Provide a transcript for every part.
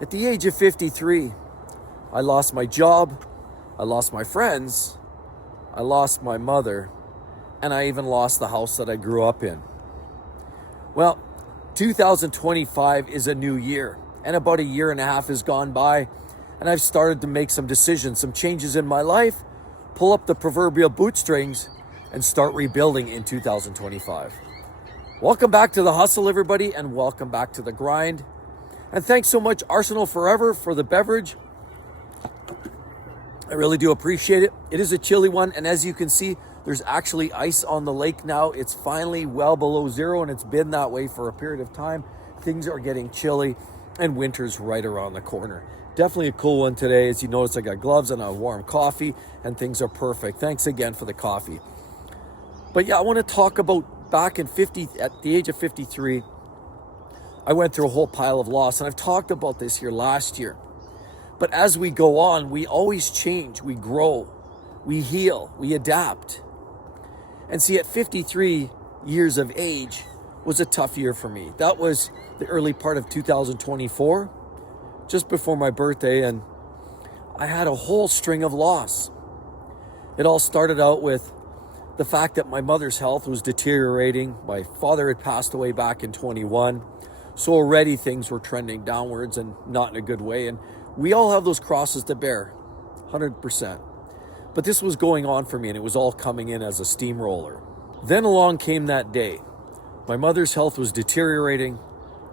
At the age of 53, I lost my job, I lost my friends, I lost my mother, and I even lost the house that I grew up in. Well, 2025 is a new year, and about a year and a half has gone by, and I've started to make some decisions, some changes in my life, pull up the proverbial bootstrings, and start rebuilding in 2025. Welcome back to the hustle, everybody, and welcome back to the grind. And thanks so much, Arsenal Forever, for the beverage. I really do appreciate it. It is a chilly one, and as you can see, there's actually ice on the lake now. It's finally well below zero, and it's been that way for a period of time. Things are getting chilly, and winter's right around the corner. Definitely a cool one today. As you notice, I got gloves and a warm coffee, and things are perfect. Thanks again for the coffee. But yeah, I want to talk about back at the age of 53, I went through a whole pile of loss, and I've talked about this here last year. But as we go on, we always change, we grow, we heal, we adapt. And see, at 53 years of age was a tough year for me. That was the early part of 2024, just before my birthday, and I had a whole string of loss. It all started out with the fact that my mother's health was deteriorating. My father had passed away back in 21. So already things were trending downwards and not in a good way. And we all have those crosses to bear, 100%. But this was going on for me, and it was all coming in as a steamroller. Then along came that day. My mother's health was deteriorating.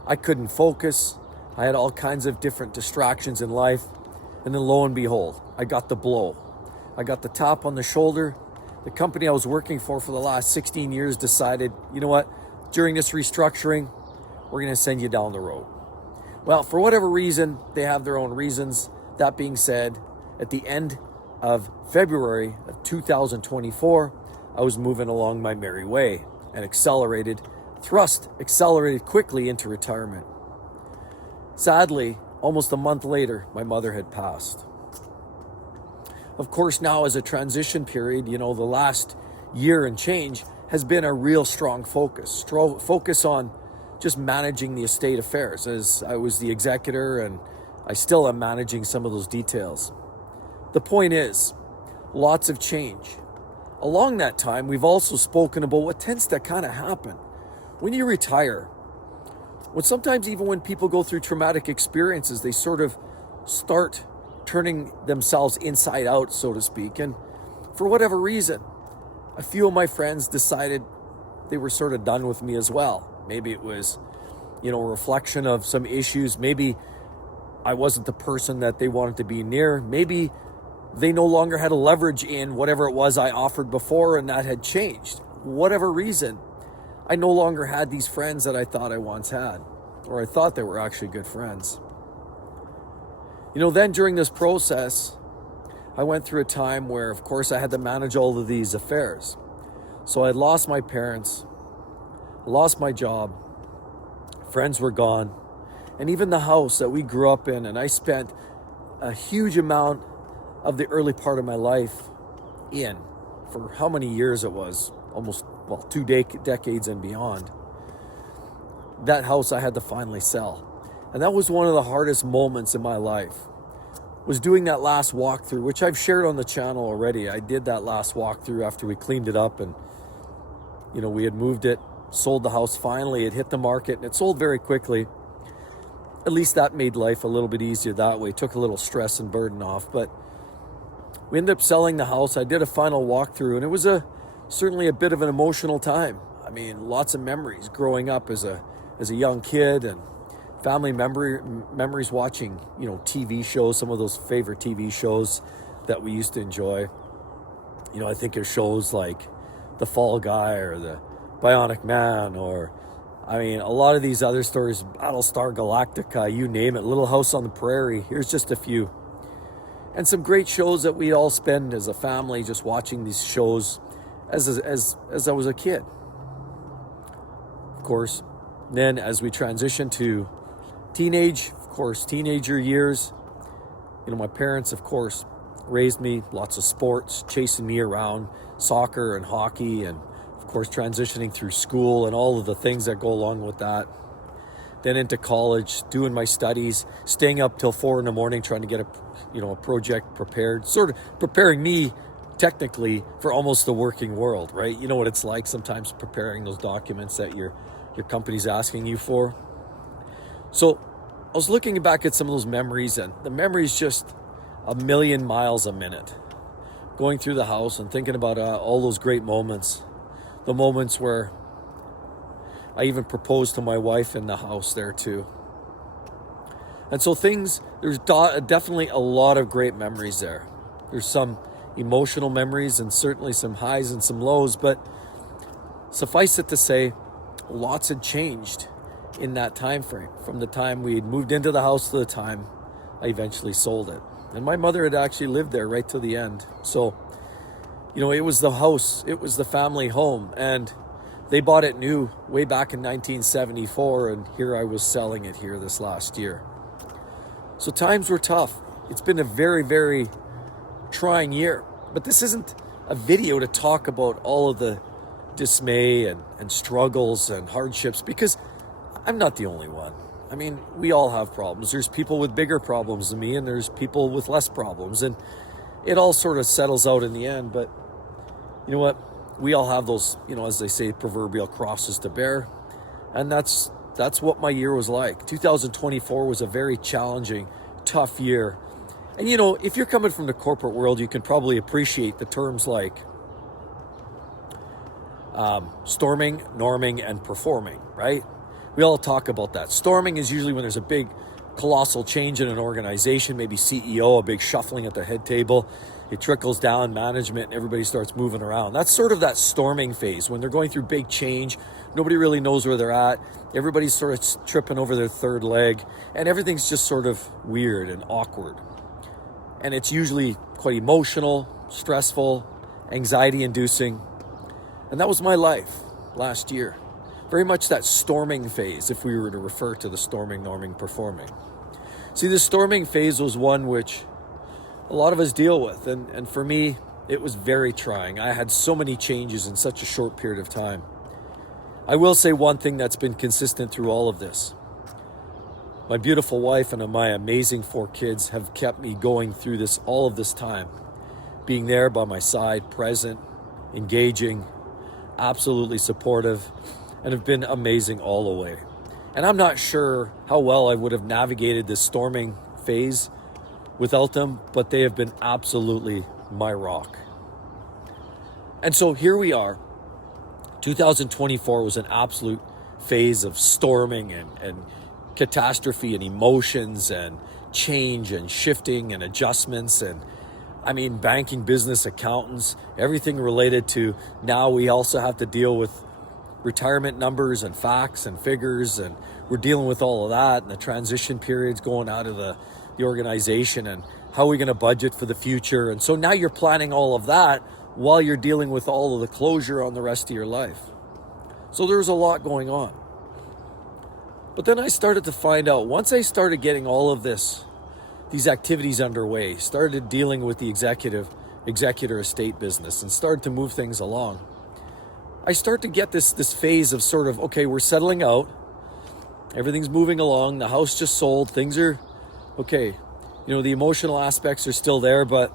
I couldn't focus. I had all kinds of different distractions in life. And then lo and behold, I got the blow. I got the tap on the shoulder. The company I was working for the last 16 years decided, you know what, during this restructuring, we're going to send you down the road. Well, for whatever reason, they have their own reasons. That being said, at the end of February of 2024, I was moving along my merry way and accelerated quickly into retirement. Sadly, almost a month later, my mother had passed. Of course, now as a transition period, the last year and change has been a real strong focus on just managing the estate affairs, as I was the executor and I still am managing some of those details. The point is, lots of change. Along that time, we've also spoken about what tends to kind of happen when you retire. Sometimes even when people go through traumatic experiences, they sort of start turning themselves inside out, so to speak. And for whatever reason, a few of my friends decided they were sort of done with me as well. Maybe it was, a reflection of some issues. Maybe I wasn't the person that they wanted to be near. Maybe they no longer had a leverage in whatever it was I offered before, and that had changed. Whatever reason, I no longer had these friends that I thought I once had, or I thought they were actually good friends. Then during this process, I went through a time where, of course, I had to manage all of these affairs. So I lost my parents, lost my job, friends were gone, and even the house that we grew up in, and I spent a huge amount of the early part of my life in, for how many years it was, almost, 2 decades and beyond. That house I had to finally sell. And that was one of the hardest moments in my life, was doing that last walkthrough, which I've shared on the channel already. I did that last walkthrough after we cleaned it up and, we had moved it, sold the house finally. It hit the market and it sold very quickly. At least that made life a little bit easier that way. Took a little stress and burden off. But we ended up selling the house. I did a final walkthrough, and it was certainly a bit of an emotional time. I mean, lots of memories growing up as a young kid, and family memories watching, TV shows, some of those favorite TV shows that we used to enjoy. I think of shows like The Fall Guy or The Bionic Man, or a lot of these other stories, Battlestar Galactica, you name it, Little House on the Prairie. Here's just a few. And some great shows that we all spend as a family just watching these shows as I was a kid. Of course, then as we transition to teenager years, my parents, of course, raised me, lots of sports, chasing me around, soccer and hockey, and of course transitioning through school and all of the things that go along with that. then into college, doing my studies, staying up till 4 in the morning, trying to get a project prepared, sort of preparing me technically for almost the working world, right? You know what it's like sometimes preparing those documents that your company's asking you for. So I was looking back at some of those memories, and the memories just a million miles a minute. Going through the house and thinking about all those great moments, the moments where I even proposed to my wife in the house there too. And so there's definitely a lot of great memories there. There's some emotional memories and certainly some highs and some lows, but suffice it to say, lots had changed in that time frame, from the time we had moved into the house to the time I eventually sold it. And my mother had actually lived there right to the end. So, it was the house, it was the family home, and they bought it new way back in 1974, and here I was selling it here this last year. So times were tough. It's been a very, very trying year. But this isn't a video to talk about all of the dismay and struggles and hardships, because I'm not the only one. I mean, we all have problems. There's people with bigger problems than me, and there's people with less problems. And it all sort of settles out in the end. But you know what? We all have those, as they say, proverbial crosses to bear. And that's what my year was like. 2024 was a very challenging, tough year. And if you're coming from the corporate world, you can probably appreciate the terms like storming, norming, and performing, right? We all talk about that. Storming is usually when there's a big, colossal change in an organization, maybe CEO, a big shuffling at the head table. It trickles down management and everybody starts moving around. That's sort of that storming phase when they're going through big change. Nobody really knows where they're at. Everybody's sort of tripping over their third leg, and everything's just sort of weird and awkward. And it's usually quite emotional, stressful, anxiety-inducing. And that was my life last year. Very much that storming phase, if we were to refer to the storming, norming, performing. See, the storming phase was one which a lot of us deal with. And for me, it was very trying. I had so many changes in such a short period of time. I will say one thing that's been consistent through all of this. My beautiful wife and my amazing 4 kids have kept me going through all of this time. Being there by my side, present, engaging, absolutely supportive, and have been amazing all the way. And I'm not sure how well I would have navigated this storming phase without them, but they have been absolutely my rock. And so here we are. 2024 was an absolute phase of storming and catastrophe and emotions and change and shifting and adjustments, and banking, business, accountants, everything related to now we also have to deal with retirement numbers and facts and figures, and we're dealing with all of that and the transition periods going out of the organization, and how are we going to budget for the future. And so now you're planning all of that while you're dealing with all of the closure on the rest of your life. So there's a lot going on. But then I started to find out, once I started getting all of these activities underway, started dealing with the executor estate business and started to move things along, I start to get this phase of sort of, okay, we're settling out, everything's moving along, the house just sold, things are okay. The emotional aspects are still there, but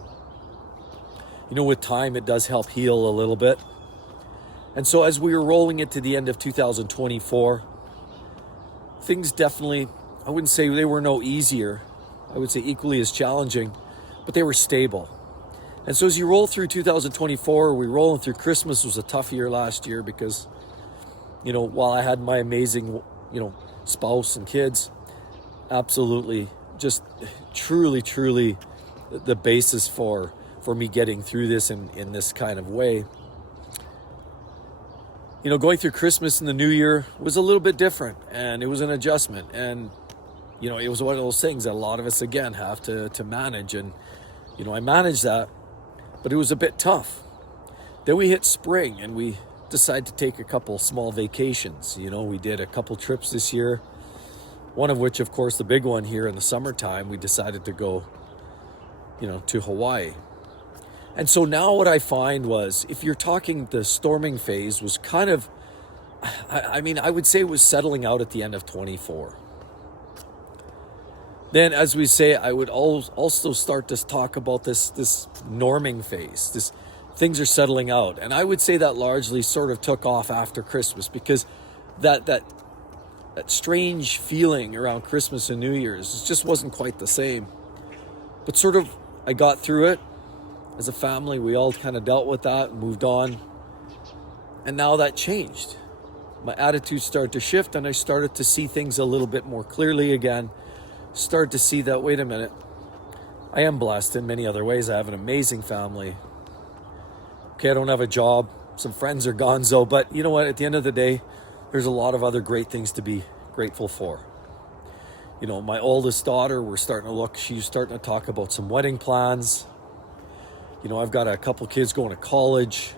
with time it does help heal a little bit. And so as we were rolling into the end of 2024, things definitely, I wouldn't say they were no easier, I would say equally as challenging, but they were stable. And so as you roll through 2024, we rolling through Christmas. Was a tough year last year because, while I had my amazing, spouse and kids, absolutely, just truly, truly the basis for me getting through this in this kind of way. Going through Christmas and the New Year was a little bit different, and it was an adjustment. And, it was one of those things that a lot of us, again, have to manage. And, I managed that, but it was a bit tough. Then we hit spring, and we decided to take a couple small vacations. We did a couple trips this year, one of which, of course, the big one here in the summertime, we decided to go, to Hawaii. And so now what I find was, if you're talking the storming phase was kind of I mean, I would say it was settling out at the end of 24. Then, as we say, I would also start to talk about this norming phase. This things are settling out, and I would say that largely sort of took off after Christmas, because that strange feeling around Christmas and New Year's just wasn't quite the same. But sort of, I got through it. As a family, we all kind of dealt with that and moved on. And now that changed. My attitude started to shift, and I started to see things a little bit more clearly again. Started to see that, wait a minute, I am blessed in many other ways. I have an amazing family. Okay, I don't have a job. Some friends are gonzo, but you know what? At the end of the day, there's a lot of other great things to be grateful for. You know, my oldest daughter, she's starting to talk about some wedding plans. You know, I've got a couple kids going to college.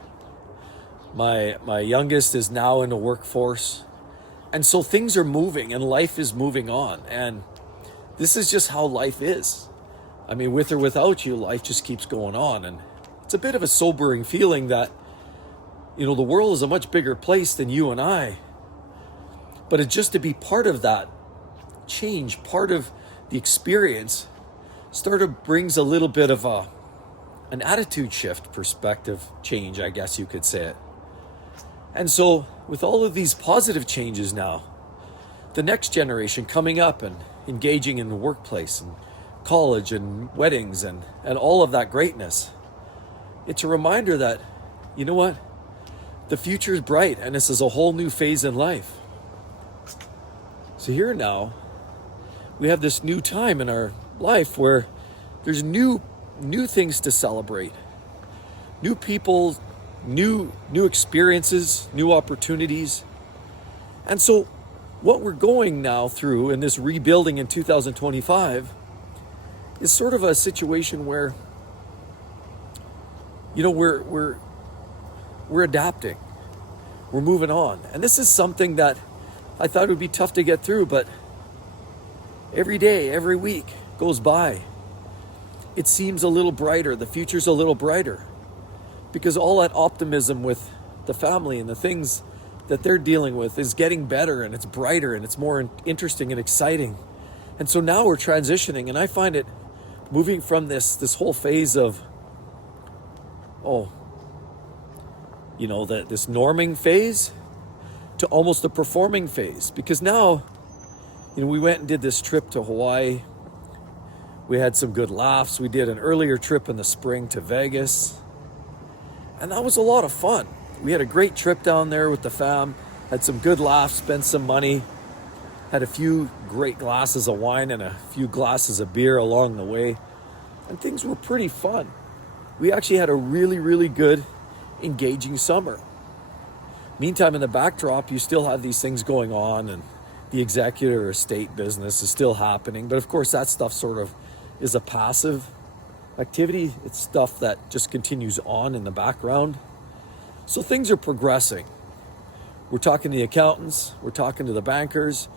My youngest is now in the workforce. And so things are moving and life is moving on. And this is just how life is. I mean, with or without you, life just keeps going on. And it's a bit of a sobering feeling that, you know, the world is a much bigger place than you and I. But it's just to be part of that change, part of the experience, brings a little bit of an attitude shift, perspective change, I guess you could say it. And so with all of these positive changes now, the next generation coming up and engaging in the workplace and college and weddings and all of that greatness, it's a reminder that, you know what? The future is bright, and this is a whole new phase in life. So here now, we have this new time in our life where there's new things to celebrate, new people, new experiences, new opportunities. And so what we're going now through in this rebuilding in 2025 is sort of a situation where, you know, we're adapting, we're moving on. And this is something that I thought it would be tough to get through, but every day, every week goes by, it seems a little brighter. The future's a little brighter, because all that optimism with the family and the things that they're dealing with is getting better, and it's brighter, and it's more interesting and exciting. And so now we're transitioning, and I find it moving from this whole phase of, this norming phase to almost a performing phase. Because now, you know, we went and did this trip to Hawaii. We had some good laughs. We did an earlier trip in the spring to Vegas. And that was a lot of fun. We had a great trip down there with the fam, had some good laughs, spent some money, had a few great glasses of wine and a few glasses of beer along the way. And things were pretty fun. We actually had a really, really good, engaging summer. Meantime, in the backdrop, you still have these things going on, and the executor estate business is still happening. But of course, that stuff sort of is a passive activity. It's stuff that just continues on in the background. So things are progressing. We're talking to the accountants, we're talking to the bankers.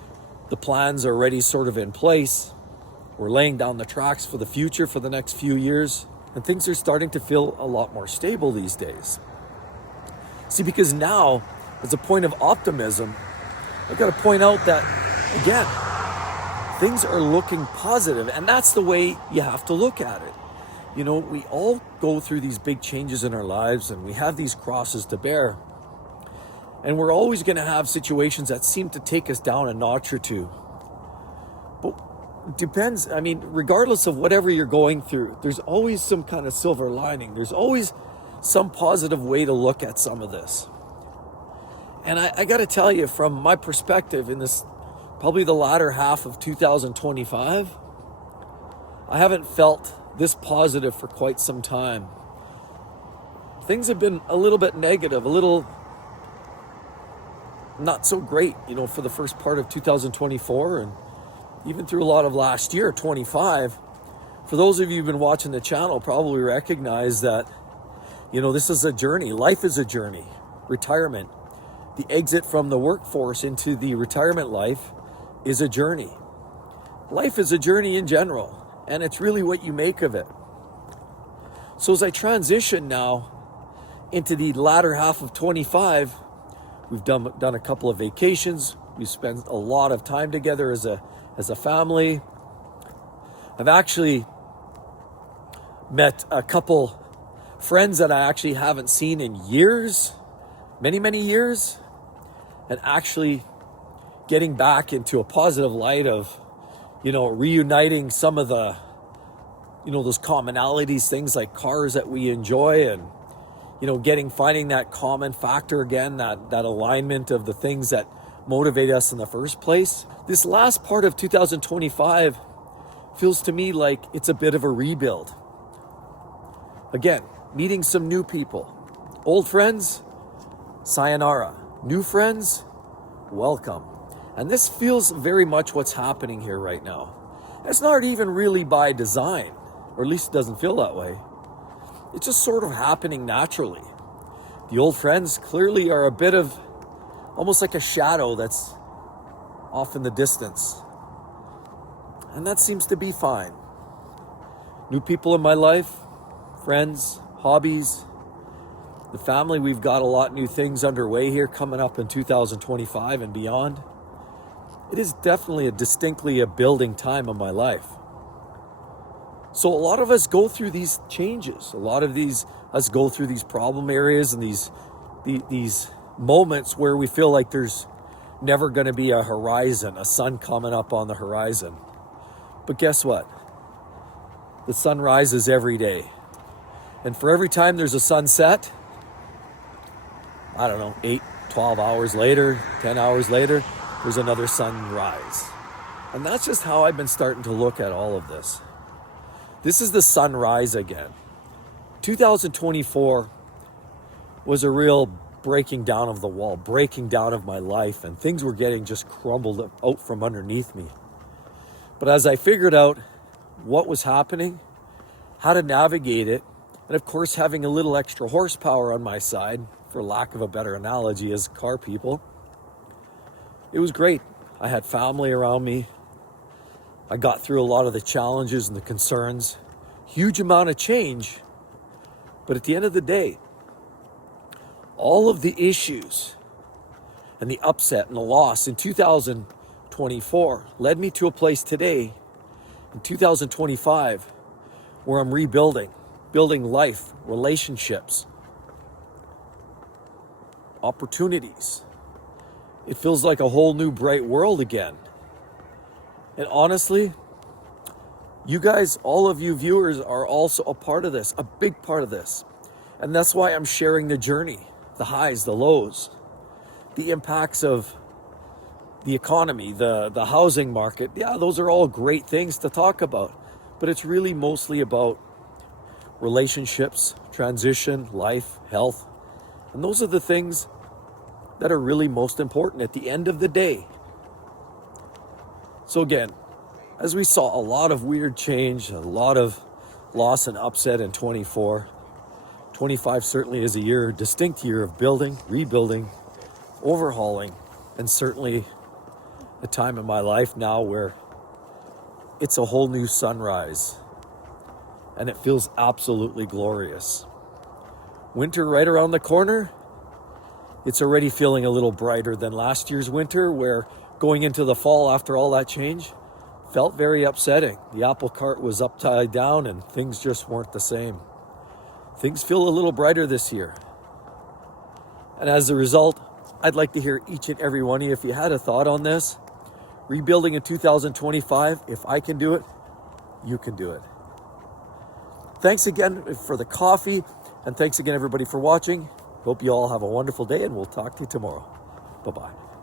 The plans are already sort of in place. We're laying down the tracks for the future for the next few years. And things are starting to feel a lot more stable these days. See, because now, as a point of optimism, I've got to point out that, again, things are looking positive, and that's the way you have to look at it. You know, we all go through these big changes in our lives, and we have these crosses to bear. And we're always going to have situations that seem to take us down a notch or two. But it depends. I mean, regardless of whatever you're going through, there's always some kind of silver lining. There's always some positive way to look at some of this. And I got to tell you, from my perspective, in this probably the latter half of 2025, I haven't felt this positive for quite some time. Things have been a little bit negative, a little not so great, you know, for the first part of 2024 and even through a lot of last year, 25. For those of you who've been watching the channel, probably recognize that, you know, this is a journey. Life is a journey. Retirement, the exit from the workforce into the retirement life, is a journey. Life is a journey in general, and it's really what you make of it. So as I transition now into the latter half of 25, We've done a couple of vacations. We spent a lot of time together as a family. I've actually met a couple friends that I actually haven't seen in years, many years, and actually getting back into a positive light of, reuniting some of the, those commonalities, things like cars that we enjoy, and, finding that common factor again, that alignment of the things that motivate us in the first place. This last part of 2025 feels to me like it's a bit of a rebuild. Again, meeting some new people. Old friends, sayonara. New friends, welcome. And this feels very much what's happening here right now. It's not even really by design, or at least it doesn't feel that way. It's just sort of happening naturally. The old friends clearly are a bit of almost like a shadow that's off in the distance. And that seems to be fine. New people in my life, friends, hobbies, the family, we've got a lot of new things underway here coming up in 2025 and beyond. It is definitely distinctly a building time of my life. So a lot of us go through these changes. A lot of us go through these problem areas and these moments where we feel like there's never going to be a horizon, a sun coming up on the horizon. But guess what? The sun rises every day. And for every time there's a sunset, 8, 12 hours later, 10 hours later, there's another sunrise. And that's just how I've been starting to look at all of this. This is the sunrise again. 2024 was a real breaking down of the wall, breaking down of my life, and things were getting just crumbled out from underneath me. But as I figured out what was happening, how to navigate it, and of course having a little extra horsepower on my side, for lack of a better analogy as car people, it was great. I had family around me. I got through a lot of the challenges and the concerns. Huge amount of change. But at the end of the day, all of the issues and the upset and the loss in 2024 led me to a place today in 2025 where I'm rebuilding, building life, relationships, opportunities. It feels like a whole new bright world again. And honestly, you guys, all of you viewers, are also a part of this, a big part of this. And that's why I'm sharing the journey, the highs, the lows, the impacts of the economy, the housing market. Yeah, those are all great things to talk about. But it's really mostly about relationships, transition, life, health. And those are the things that are really most important at the end of the day. So again, as we saw a lot of weird change, a lot of loss and upset in 24, 25 certainly is a distinct year of building, rebuilding, overhauling, and certainly a time in my life now where it's a whole new sunrise and it feels absolutely glorious. Winter right around the corner. It's already feeling a little brighter than last year's winter, where going into the fall after all that change felt very upsetting. The apple cart was upside down and things just weren't the same. Things feel a little brighter this year. And as a result, I'd like to hear each and every one of you, if you had a thought on this, rebuilding in 2025, if I can do it, you can do it. Thanks again for the coffee, and thanks again everybody for watching. Hope you all have a wonderful day, and we'll talk to you tomorrow. Bye-bye.